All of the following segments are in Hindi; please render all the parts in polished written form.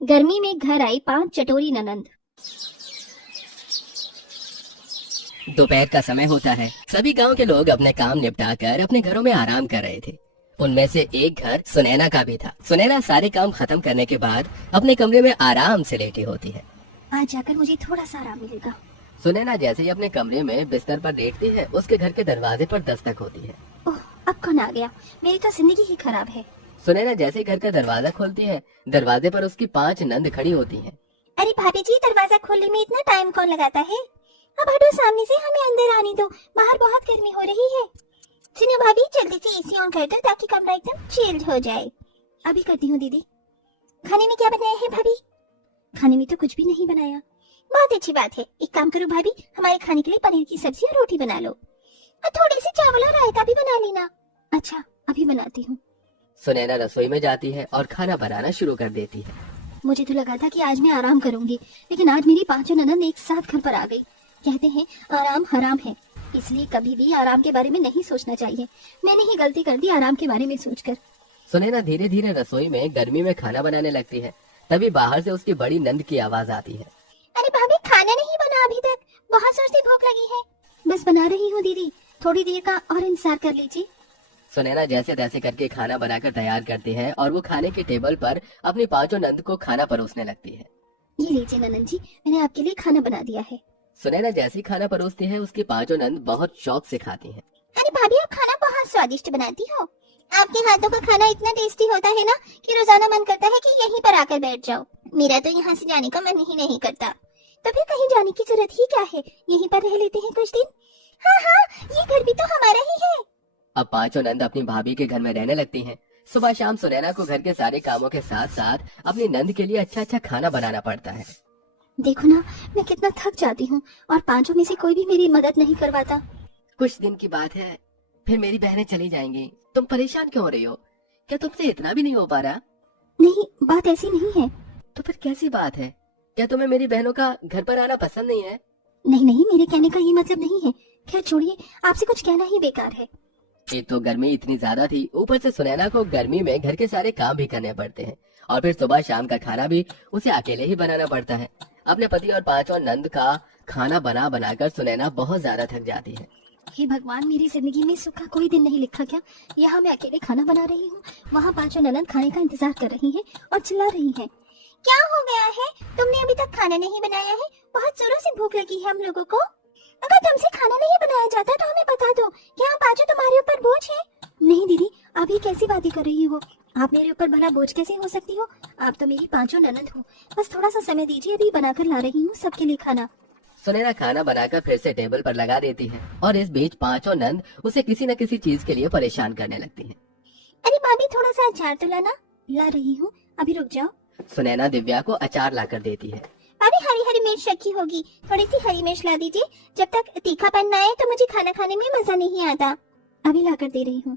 गर्मी में घर आई 5 चटोरी ननंद। दोपहर का समय होता है। सभी गांव के लोग अपने काम निपटाकर अपने घरों में आराम कर रहे थे। उनमें से एक घर सुनैना का भी था। सुनैना सारे काम खत्म करने के बाद अपने कमरे में आराम से लेटी होती है। आज जाकर मुझे थोड़ा सा आराम मिलेगा। सुनैना जैसे ही अपने कमरे में बिस्तर पर लेटती है, उसके घर के दरवाजे पर दस्तक होती है। ओह, अब कौन आ गया? मेरी तो जिंदगी ही खराब है। सुनैना जैसे ही घर का दरवाजा खोलती है, दरवाजे पर उसकी 5 नंद खड़ी होती हैं। अरे भाभी जी, दरवाजा खोलने में इतना टाइम कौन लगाता है? अब हटो सामने से, हमें अंदर आने दो, बाहर बहुत गर्मी हो रही है। सुनो भाभी, जल्दी से एसी ऑन कर दो ताकि कमरा एकदम चिल्ड हो जाए। अभी करती हूँ दीदी। खाने में क्या बनाया है भाभी? खाने में तो कुछ भी नहीं बनाया। बहुत अच्छी बात है। एक काम करो भाभी, हमारे खाने के लिए पनीर की सब्जी और रोटी बना लो, और थोड़ी सी चावल और रायता भी बना लेना। अच्छा, अभी बनाती हूँ। सुनैना रसोई में जाती है और खाना बनाना शुरू कर देती है। मुझे तो लगा था कि आज मैं आराम करूंगी, लेकिन आज मेरी 5 ननद एक साथ घर पर आ गई। कहते हैं आराम हराम है, इसलिए कभी भी आराम के बारे में नहीं सोचना चाहिए। मैंने ही गलती कर दी आराम के बारे में सोचकर। सुनैना धीरे धीरे रसोई में गर्मी में खाना बनाने लगती है। तभी बाहर से उसकी बड़ी नंद की आवाज आती है। अरे भाभी, खाना नहीं बना अभी तक? बहुत जोर से भूख लगी है। बस बना रही हूँ दीदी, थोड़ी देर का और इंतजार कर लीजिए। सुनैना जैसे तैसे करके खाना बनाकर तैयार करती है और वो खाने के टेबल पर अपनी 5 नंद को खाना परोसने लगती है। ये लीजिए ननद जी, मैंने आपके लिए खाना बना दिया है। सुनैना जैसी खाना परोसती है, उसकी 5 नंद बहुत शौक से खाती हैं। अरे भाभी, आप खाना बहुत स्वादिष्ट बनाती हो। आपके हाथों का खाना इतना टेस्टी होता है ना कि रोजाना मन करता है कि यहीं पर आकर बैठ जाओ। मेरा तो यहाँ से जाने का मन ही नहीं करता। तो फिर कहीं जाने की जरूरत ही क्या है, यहीं पर रह लेते हैं कुछ दिन। हाँ हाँ, ये घर भी तो हमारा ही है। अब 5 नंद अपनी भाभी के घर में रहने लगती हैं। सुबह शाम सुनैना को घर के सारे कामों के साथ साथ अपनी नंद के लिए अच्छा अच्छा खाना बनाना पड़ता है। देखो ना, मैं कितना थक जाती हूँ और 5 में से कोई भी मेरी मदद नहीं करवाता। कुछ दिन की बात है, फिर मेरी बहनें चली जाएंगी। तुम परेशान क्यों हो रही हो? क्या तुमसे इतना भी नहीं हो पा रहा? नहीं, बात ऐसी नहीं है। तो फिर कैसी बात है? क्या तुम्हें मेरी बहनों का घर पर आना पसंद नहीं है? नहीं नहीं, मेरे कहने का ये मतलब नहीं है। खैर छोड़िए, आपसे कुछ कहना ही बेकार है। एक तो गर्मी इतनी ज्यादा थी, ऊपर से सुनैना को गर्मी में घर के सारे काम भी करने पड़ते हैं और फिर सुबह शाम का खाना भी उसे अकेले ही बनाना पड़ता है। अपने पति और 5 नंद का खाना बना बनाकर सुनैना बहुत ज्यादा थक जाती है। हे भगवान, मेरी जिंदगी में सुख का कोई दिन नहीं लिखा क्या? यहाँ मैं अकेले खाना बना रही हूँ, वहाँ 5 ननद खाने का इंतजार कर रही हैं और चिल्ला रही हैं। क्या हो गया है? तुमने अभी तक खाना नहीं बनाया है? बहुत जोरों से भूख लगी है हम लोगों को। अगर तुमसे खाना नहीं बनाया जाता तो हमें बता दो। क्या हम 5 तुम्हारे ऊपर बोझ है? नहीं दीदी, आप ये कैसी बातें कर रही हो? आप मेरे ऊपर भला बोझ कैसे हो सकती हो? आप तो मेरी 5 ननद हो। बस थोड़ा सा समय दीजिए, अभी बनाकर ला रही हूँ सबके लिए खाना। सुनैना खाना बनाकर फिर से टेबल पर लगा देती है और इस बीच 5 नंद उसे किसी न किसी चीज के लिए परेशान करने लगती हैं। अरे भाभी, थोड़ा सा अचार तो लाना। ला रही हूँ, अभी रुक जाओ। सुनैना दिव्या को अचार लाकर देती है। भाभी, हरी हरी मिर्च रखी होगी, थोड़ी सी हरी मिर्च ला दीजिए। जब तक तीखापन ना आए तो मुझे खाना खाने में मजा नहीं आता। अभी लाकर दे रही हूँ।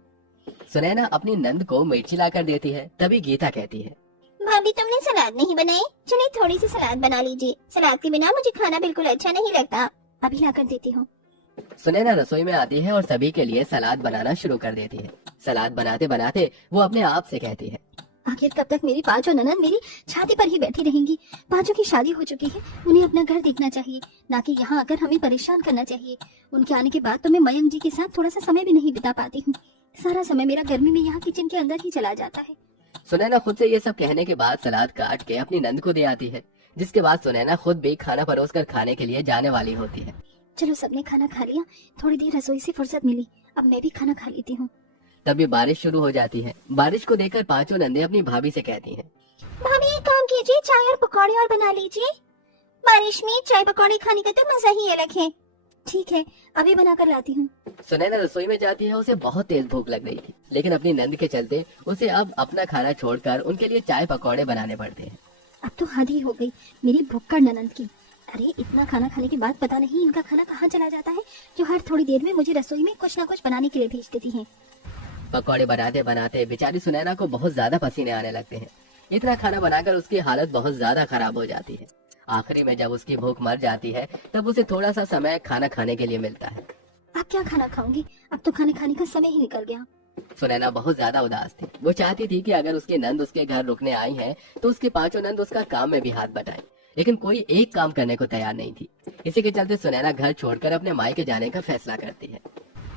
सुनैना अपनी नंद को मिर्ची लाकर देती है। तभी गीता कहती है, भाभी तुमने सलाद नहीं बनाई? चलिए थोड़ी सी सलाद बना लीजिए। सलाद के बिना मुझे खाना बिल्कुल अच्छा नहीं लगता। अभी लाकर देती हूँ। सुनैना रसोई में आती है और सभी के लिए सलाद बनाना शुरू कर देती है। सलाद बनाते बनाते वो अपने आप से कहती है, आखिर कब तक मेरी 5 ननद मेरी छाती पर ही बैठी रहेंगी? 5 की शादी हो चुकी है, उन्हें अपना घर देखना चाहिए, ना कि यहाँ आकर हमें परेशान करना चाहिए। उनके आने के बाद तो मैं मयंक जी के साथ थोड़ा सा समय भी नहीं बिता पाती हूँ। सारा समय मेरा गर्मी में यहाँ किचन के अंदर ही चला जाता है। सुनैना खुद से ये सब कहने के बाद सलाद काट के अपनी नंद को दे आती है, जिसके बाद सुनैना खुद भी खाना परोसकर खाने के लिए जाने वाली होती है। चलो, सबने खाना खा लिया, थोड़ी देर रसोई से फुर्सत मिली, अब मैं भी खाना खा लेती हूँ। तभी बारिश शुरू हो जाती है। बारिश को देखकर 5 नंदे अपनी भाभी से कहती हैं, भाभी एक काम कीजिए, चाय और पकौड़े और बना लीजिए। बारिश में चाय पकौड़े खाने का तो मजा ही अलग है। ठीक है, अभी बना कर लाती हूँ। सुनैना रसोई में जाती है। उसे बहुत तेज भूख लग रही थी, लेकिन अपनी नंद के चलते उसे अब अपना खाना छोड़कर उनके लिए चाय पकौड़े बनाने पड़ते हैं। अब तो हद ही हो गई मेरी भुक्कड़ ननद की। अरे इतना खाना खाने के बाद पता नहीं इनका खाना कहाँ चला जाता है, जो हर थोड़ी देर में मुझे रसोई में कुछ न कुछ बनाने के लिए भेज देती हैं। पकौड़े बनाते बनाते बेचारी सुनैना को बहुत ज्यादा पसीने आने लगते हैं। इतना खाना बनाकर उसकी हालत बहुत ज्यादा खराब हो जाती है। आखिरी में जब उसकी भूख मर जाती है, तब उसे थोड़ा सा समय खाना खाने के लिए मिलता है। अब क्या खाना खाऊंगी? अब तो खाने खाने का समय ही निकल गया। सुनैना बहुत ज्यादा उदास थी। वो चाहती थी कि अगर उसकी नंद उसके घर रुकने आई है तो उसके पांचों नंद उसका काम में भी हाथ बटाएं, लेकिन कोई एक काम करने को तैयार नहीं थी। इसी के चलते सुनैना घर छोड़कर अपने मायके जाने का फैसला करती है।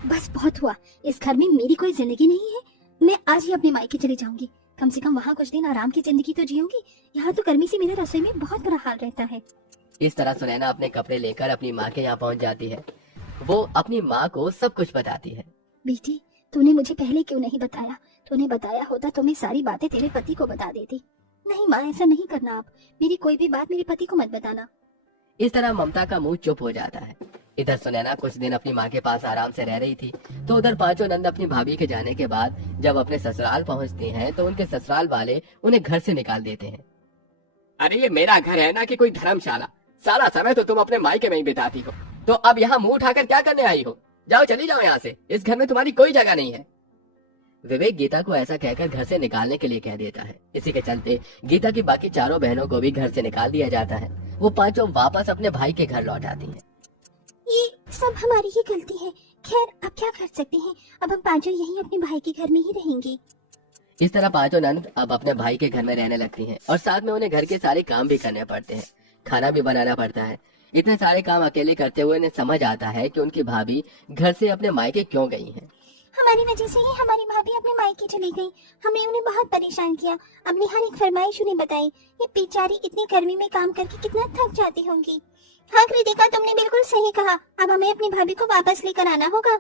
बस बहुत हुआ, इस घर में मेरी कोई जिंदगी नहीं है। मैं आज ही अपने मायके चली जाऊंगी, कम से कम वहाँ कुछ दिन आराम की जिंदगी तो जीऊंगी। यहाँ तो गर्मी से मेरा रसोई में बहुत बुरा हाल रहता है। इस तरह सुनैना अपने कपड़े लेकर अपनी माँ के यहाँ पहुँच जाती है। वो अपनी माँ को सब कुछ बताती है। बेटी, तूने मुझे पहले क्यों नहीं बताया? तूने बताया होता तो मैं सारी बातें तेरे पति को बता देती। नहीं माँ, ऐसा नहीं करना आप। मेरी कोई भी बात मेरे पति को मत बताना। इस तरह ममता का मुंह चुप हो जाता है। इधर सुनैना कुछ दिन अपनी माँ के पास आराम से रह रही थी, तो उधर पांचों नंद अपनी भाभी के जाने के बाद जब अपने ससुराल पहुँचती हैं तो उनके ससुराल वाले उन्हें घर से निकाल देते हैं। अरे ये मेरा घर है ना कि कोई धर्मशाला, सारा समय तो तुम अपने मायके में ही बिताती हो, तो अब यहाँ मुंह उठाकर क्या करने आई हो? जाओ, चली जाओ यहाँ से, इस घर में तुम्हारी कोई जगह नहीं है। विवेक गीता को ऐसा कहकर घर से निकालने के लिए कह देता है। इसी के चलते गीता की बाकी चारों बहनों को भी घर से निकाल दिया जाता है। वो पांचों वापस अपने भाई के घर लौट आती हैं। ये सब हमारी ही गलती है। खैर, अब क्या कर सकते हैं, अब हम पांचों यही अपने भाई के घर में ही रहेंगे। इस तरह पांचों नंद अब अपने भाई के घर में रहने लगती हैं और साथ में उन्हें घर के सारे काम भी करने पड़ते हैं, खाना भी बनाना पड़ता है। इतने सारे काम अकेले करते हुए उन्हें समझ आता है कि उनकी भाभी घर से अपने मायके क्यों गई हैं। हमारी वजह से ही हमारी भाभी अपने मायके चली गई। हमने उन्हें बहुत परेशान किया, अपनी हर एक फरमाइश उन्हें बताई। ये बेचारी इतनी गर्मी में काम करके कितना थक जाती होंगी। हाँ कृतिका, तुमने बिल्कुल सही कहा। अब हमें अपनी भाभी को वापस लेकर आना होगा।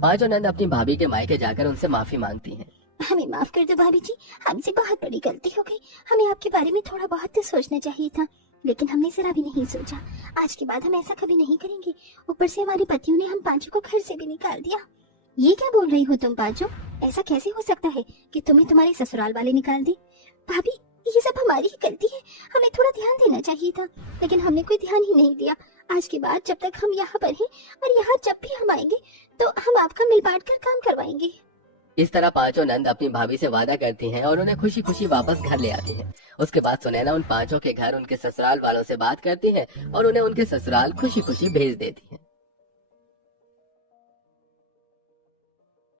पांचों नंद अपनी भाभी के मायके जाकर उनसे माफी मांगती हैं। हमें माफ कर दो भाभी जी, हमसे बहुत बड़ी गलती हो गई। हमें आपके बारे में थोड़ा बहुत तो सोचना चाहिए था, लेकिन हमने जरा भी नहीं सोचा। आज के बाद हम ऐसा कभी नहीं करेंगे। ऊपर से हमारे पतियों ने हम पांचों को घर से भी निकाल दिया। ये क्या बोल रही हो तुम पांचों? ऐसा कैसे हो सकता है कि तुम्हें तुम्हारे ससुराल वाले निकाल दे? भाभी, ये सब हमारी ही गलती है। हमें थोड़ा ध्यान देना चाहिए था, लेकिन हमने कोई ध्यान ही नहीं दिया। आज के बाद जब तक हम यहाँ पर हैं और यहाँ जब भी हम आएंगे तो हम आपका मिल बांट कर काम करवाएंगे। इस तरह पांचों नंद अपनी भाभी से वादा करती हैं और उन्हें खुशी खुशी वापस घर ले आती हैं। उसके बाद सुनैना उन पांचों के घर उनके ससुराल वालों से बात करती है और उन्हें उनके ससुराल खुशी खुशी भेज देती है।